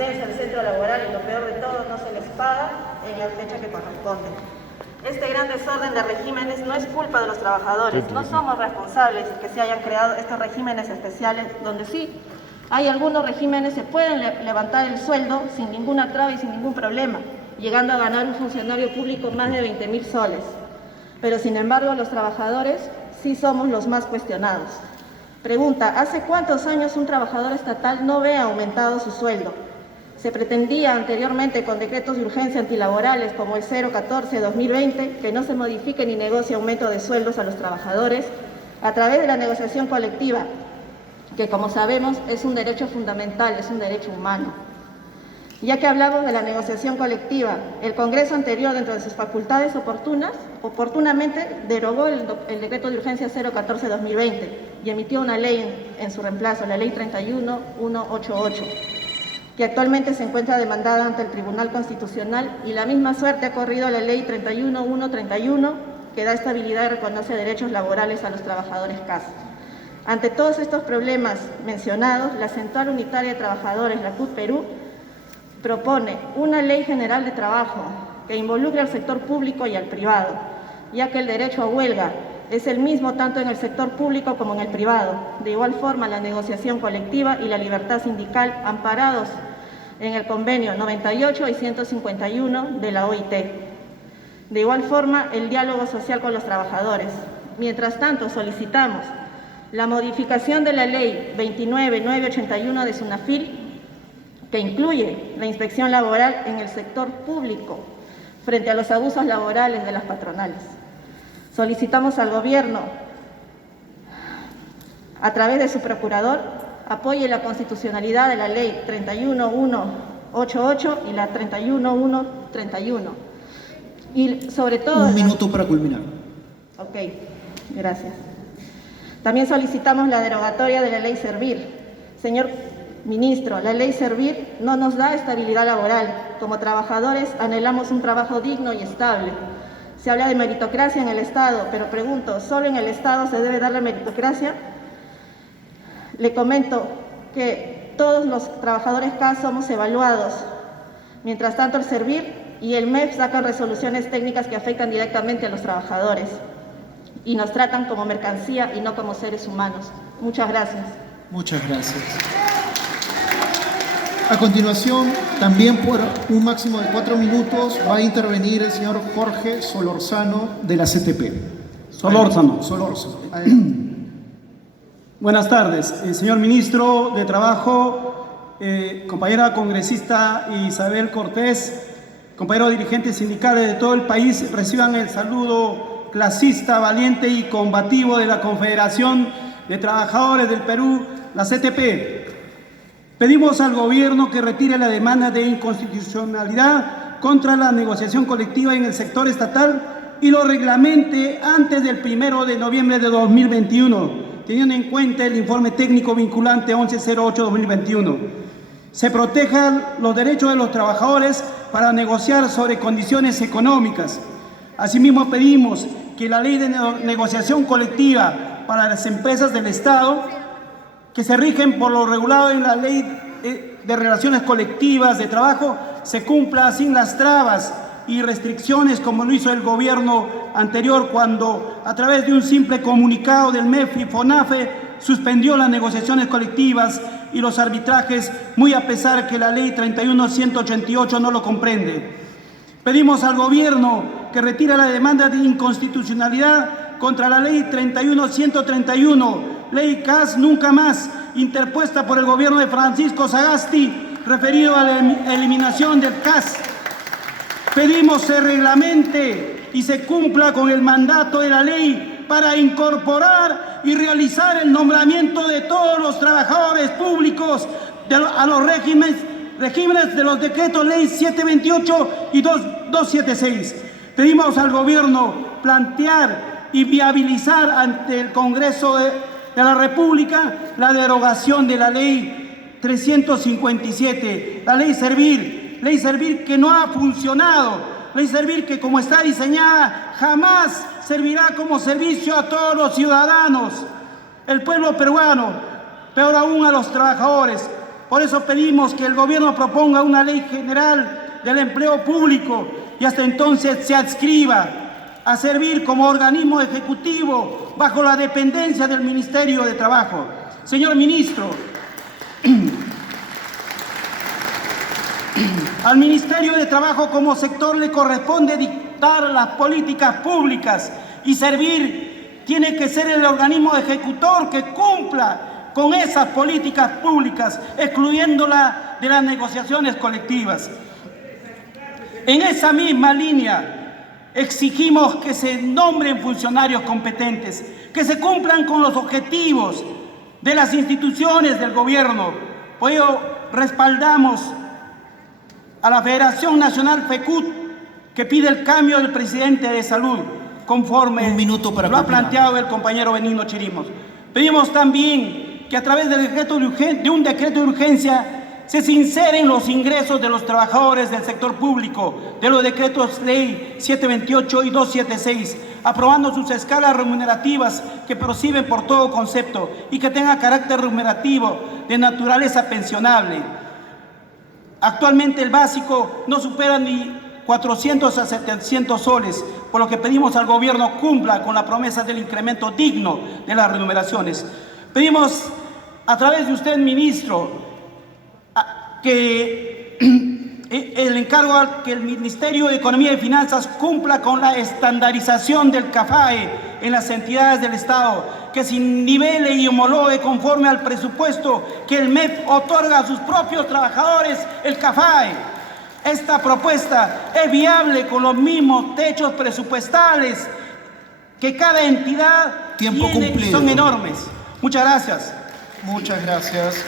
asistencia al centro laboral y lo peor de todo, no se les paga en la fecha que corresponde. Este gran desorden de regímenes no es culpa de los trabajadores, no somos responsables de que se hayan creado estos regímenes especiales donde sí hay algunos regímenes se pueden levantar el sueldo sin ninguna traba y sin ningún problema, llegando a ganar un funcionario público más de 20.000 soles. Pero sin embargo los trabajadores sí somos los más cuestionados. Pregunta, ¿hace cuántos años un trabajador estatal no ve aumentado su sueldo? Se pretendía anteriormente con decretos de urgencia antilaborales como el 014-2020 que no se modifique ni negocie aumento de sueldos a los trabajadores a través de la negociación colectiva, que como sabemos es un derecho fundamental, es un derecho humano. Ya que hablamos de la negociación colectiva, el Congreso anterior, dentro de sus facultades oportunamente derogó el decreto de urgencia 014-2020 y emitió una ley en su reemplazo, la ley 31188, que actualmente se encuentra demandada ante el Tribunal Constitucional, y la misma suerte ha corrido a la ley 31131, que da estabilidad y reconoce derechos laborales a los trabajadores CAS. Ante todos estos problemas mencionados, la Central Unitaria de Trabajadores, la CUT Perú, propone una ley general de trabajo que involucre al sector público y al privado, ya que el derecho a huelga es el mismo tanto en el sector público como en el privado. De igual forma, la negociación colectiva y la libertad sindical amparados en el convenio 98 y 151 de la OIT. De igual forma, el diálogo social con los trabajadores. Mientras tanto, solicitamos la modificación de la ley 29981 de SUNAFIL, que incluye la inspección laboral en el sector público frente a los abusos laborales de las patronales. Solicitamos al Gobierno, a través de su procurador, apoye la constitucionalidad de la ley 31188 y la 31131. Y sobre todo... Un minuto para culminar. Ok, gracias. También solicitamos la derogatoria de la ley Servir. Señor Ministro, la ley Servir no nos da estabilidad laboral. Como trabajadores anhelamos un trabajo digno y estable. Se habla de meritocracia en el Estado, pero pregunto, ¿solo en el Estado se debe dar la meritocracia? Le comento que todos los trabajadores CAS somos evaluados. Mientras tanto, el Servir y el MEF sacan resoluciones técnicas que afectan directamente a los trabajadores y nos tratan como mercancía y no como seres humanos. Muchas gracias. Muchas gracias. A continuación, también por un máximo de 4 minutos, va a intervenir el señor Jorge Solorzano de la CTP. Solórzano. Solórzano. Buenas tardes, señor Ministro de Trabajo, compañera congresista Isabel Cortés, compañeros dirigentes sindicales de todo el país, reciban el saludo clasista, valiente y combativo de la Confederación de Trabajadores del Perú, la CTP. Pedimos al Gobierno que retire la demanda de inconstitucionalidad contra la negociación colectiva en el sector estatal y lo reglamente antes del 1 de noviembre de 2021, teniendo en cuenta el informe técnico vinculante 1108-2021. Se protejan los derechos de los trabajadores para negociar sobre condiciones económicas. Asimismo, pedimos que la ley de negociación colectiva para las empresas del Estado, que se rigen por lo regulado en la ley de relaciones colectivas de trabajo, se cumpla sin las trabas y restricciones como lo hizo el gobierno anterior cuando, a través de un simple comunicado del MEF y FONAFE, suspendió las negociaciones colectivas y los arbitrajes, muy a pesar que la ley 31188 no lo comprende. Pedimos al Gobierno que retire la demanda de inconstitucionalidad contra la ley 31131, ley CAS Nunca Más, interpuesta por el gobierno de Francisco Sagasti, referido a la eliminación del CAS. Pedimos se reglamente y se cumpla con el mandato de la ley para incorporar y realizar el nombramiento de todos los trabajadores públicos a los regímenes de los decretos ley 728 y 276. Pedimos al Gobierno plantear y viabilizar ante el Congreso de la República la derogación de la ley 357, la ley Servir que no ha funcionado, ley Servir que como está diseñada jamás servirá como servicio a todos los ciudadanos, el pueblo peruano, peor aún a los trabajadores. Por eso pedimos que el gobierno proponga una ley general del empleo público y hasta entonces se adscriba a servir como organismo ejecutivo bajo la dependencia del Ministerio de Trabajo. Señor ministro, al Ministerio de Trabajo como sector le corresponde dictar las políticas públicas y servir, tiene que ser el organismo ejecutor que cumpla con esas políticas públicas, excluyéndola de las negociaciones colectivas. En esa misma línea, exigimos que se nombren funcionarios competentes, que se cumplan con los objetivos de las instituciones del gobierno. Por ello, respaldamos a la Federación Nacional FECUT, que pide el cambio del presidente de Salud, conforme lo ha planteado el compañero Benigno Chirimos. Pedimos también que a través de un decreto de urgencia se sinceren los ingresos de los trabajadores del sector público, de los decretos ley 728 y 276, aprobando sus escalas remunerativas que proceden por todo concepto y que tengan carácter remunerativo de naturaleza pensionable. Actualmente el básico no supera ni 400 a 700 soles, por lo que pedimos al gobierno cumpla con la promesa del incremento digno de las remuneraciones. Pedimos a través de usted, ministro, que el encargo al que el Ministerio de Economía y Finanzas cumpla con la estandarización del CAFAE en las entidades del Estado, que se nivele y homologue conforme al presupuesto que el MEF otorga a sus propios trabajadores, el CAFAE. Esta propuesta es viable con los mismos techos presupuestales que cada entidad tiene y son enormes. Muchas gracias. Muchas gracias.